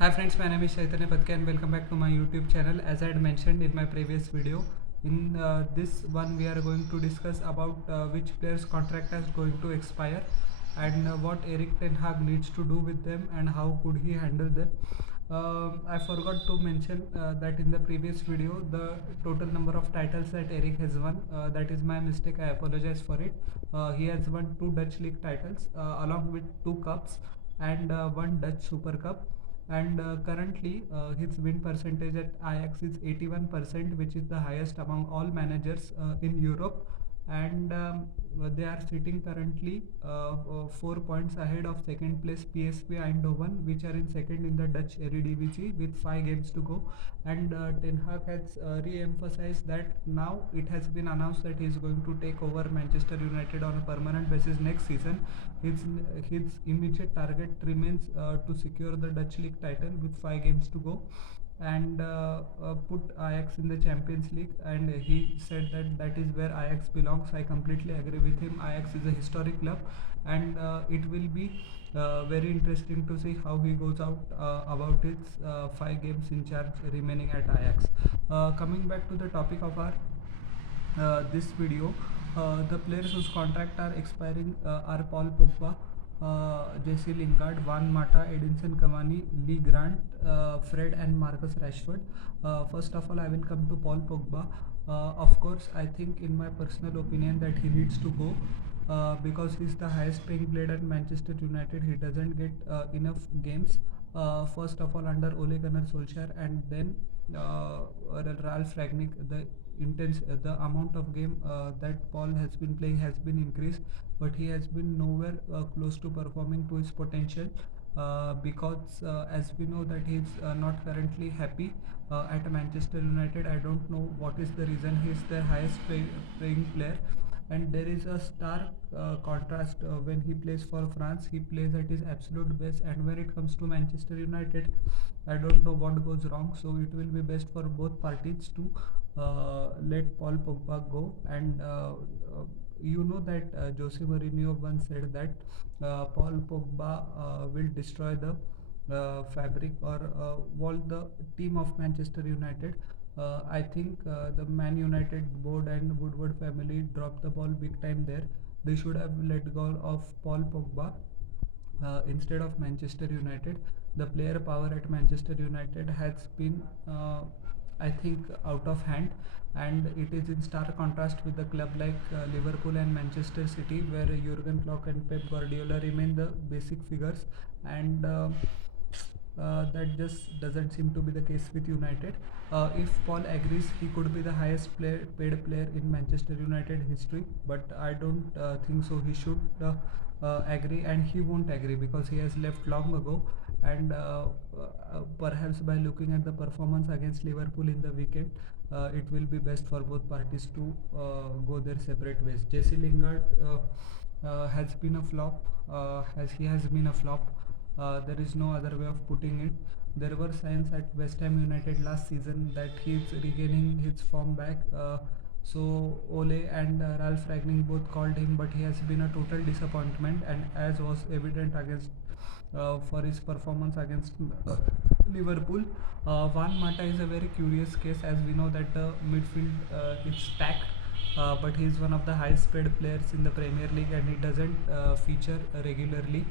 Hi friends, my name is Chaitanya Patke and welcome back to my YouTube channel. As I had mentioned in my previous video, in this one we are going to discuss about which players contract is going to expire and what Erik Ten Hag needs to do with them and how could he handle them. I forgot to mention that in the previous video the total number of titles that Erik has won. That is my mistake. I apologize for it. He has won 2 Dutch League titles along with 2 cups and 1 Dutch Super Cup, and currently his win percentage at Ajax is 81%, which is the highest among all managers in Europe. And they are sitting currently 4 points ahead of second place PSV Eindhoven, which are in second in the Dutch Eredivisie with 5 games to go. And Ten Hag has re-emphasized that now it has been announced that he is going to take over Manchester United on a permanent basis next season. His his immediate target remains to secure the Dutch League title with 5 games to go and put Ajax in the Champions League. And he said that that is where Ajax belongs. I completely agree with him. Ajax is a historic club, and it will be very interesting to see how he goes out about his 5 games in charge remaining at Ajax. Coming back to the topic of our this video, the players whose contract are expiring are Paul Pogba, Jesse Lingard, Juan Mata, Edinson Cavani, Lee Grant, Fred, and Marcus Rashford. First of all, I will come to Paul Pogba. Of course, I think, in my personal opinion, that he needs to go. Because he's the highest paying player at Manchester United. He doesn't get enough games. First of all, under Ole Gunnar Solskjaer, and then Ralf Ragnick, the amount of game that Paul has been playing has been increased, but he has been nowhere close to performing to his potential. Because as we know that he's not currently happy at Manchester United. I don't know what is the reason. He's their paying player, and there is a stark contrast when he plays for France. He plays at his absolute best, and when it comes to Manchester United, I don't know what goes wrong. So it will be best for both parties to let Paul Pogba go. And you know that Jose Mourinho once said that Paul Pogba will destroy the fabric or wall the team of Manchester United. I think the Man United board and Woodward family dropped the ball big time there. They should have let go of Paul Pogba instead of Manchester United. The player power at Manchester United has been, I think, out of hand, and it is in stark contrast with the club like Liverpool and Manchester City, where Jurgen Klopp and Pep Guardiola remain the basic figures, and that just doesn't seem to be the case with United. If Paul agrees, he could be the highest paid player in Manchester United history, but I don't think so. He should agree, and he won't agree because he has left long ago. And perhaps by looking at the performance against Liverpool in the weekend, it will be best for both parties to go their separate ways. Jesse Lingard has been a flop. As he has been a flop, there is no other way of putting it. There were signs at West Ham United last season that he's regaining his form back. So Ole and Ralph Ragnick both called him, but he has been a total disappointment, and as was evident against for his performance against Liverpool. Juan Mata is a very curious case, as we know that the midfield is stacked, but he is one of the highest paid players in the Premier League, and he doesn't feature regularly.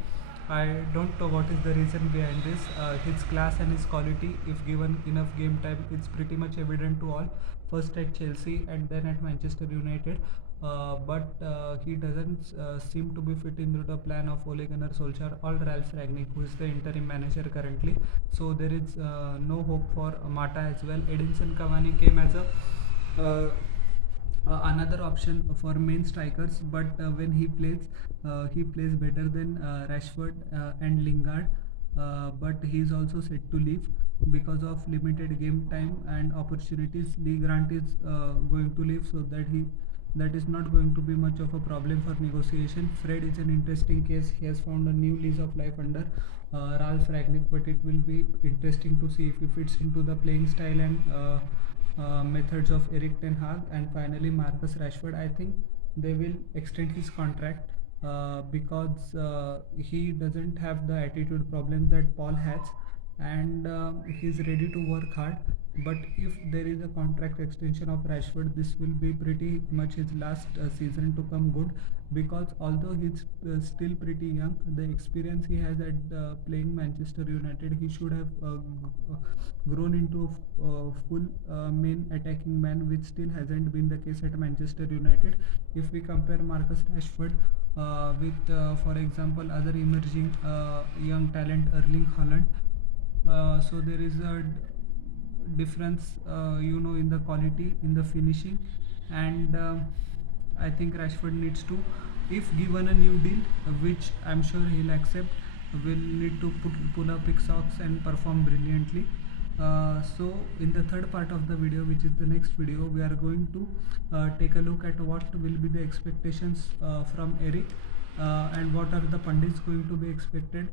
I don't know what is the reason behind this. His class and his quality, if given enough game time, it's pretty much evident to all. First at Chelsea and then at Manchester United. But he doesn't seem to be fit into the plan of Ole Gunnar Solskjaer or Ralph Ragnick, who is the interim manager currently. So there is no hope for Mata as well. Edinson Cavani came as a another option for main strikers, but when he plays better than Rashford and Lingard. But he is also set to leave because of limited game time and opportunities. Lee Grant is going to leave, so that is not going to be much of a problem for negotiation. Fred is an interesting case. He has found a new lease of life under Ralph Ragnick, but it will be interesting to see if he fits into the playing style and methods of Erik Ten Hag. And finally, Marcus Rashford, I think they will extend his contract because he doesn't have the attitude problems that Paul has. and he's ready to work hard. But if there is a contract extension of Rashford, this will be pretty much his last season to come good, because although he's still pretty young, the experience he has at playing Manchester United, he should have grown into a full main attacking man, which still hasn't been the case at Manchester United. If we compare Marcus Rashford with, for example, other emerging young talent, Erling Haaland, so there is a difference, in the quality, in the finishing, and I think Rashford needs to, if given a new deal, which I'm sure he'll accept, will need to pull up big socks and perform brilliantly. So in the third part of the video, which is the next video, we are going to take a look at what will be the expectations from Eric, and what are the pundits going to be expected,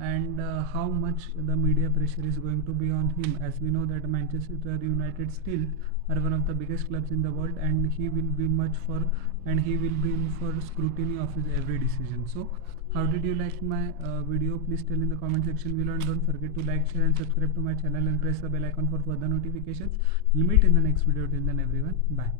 and how much the media pressure is going to be on him, as we know that Manchester United still are one of the biggest clubs in the world, and he will be in for scrutiny of his every decision. So how did you like my video? Please tell in the comment section below, and don't forget to like, share and subscribe to my channel, and press the bell icon for further notifications. We'll meet in the next video. Till then everyone, bye.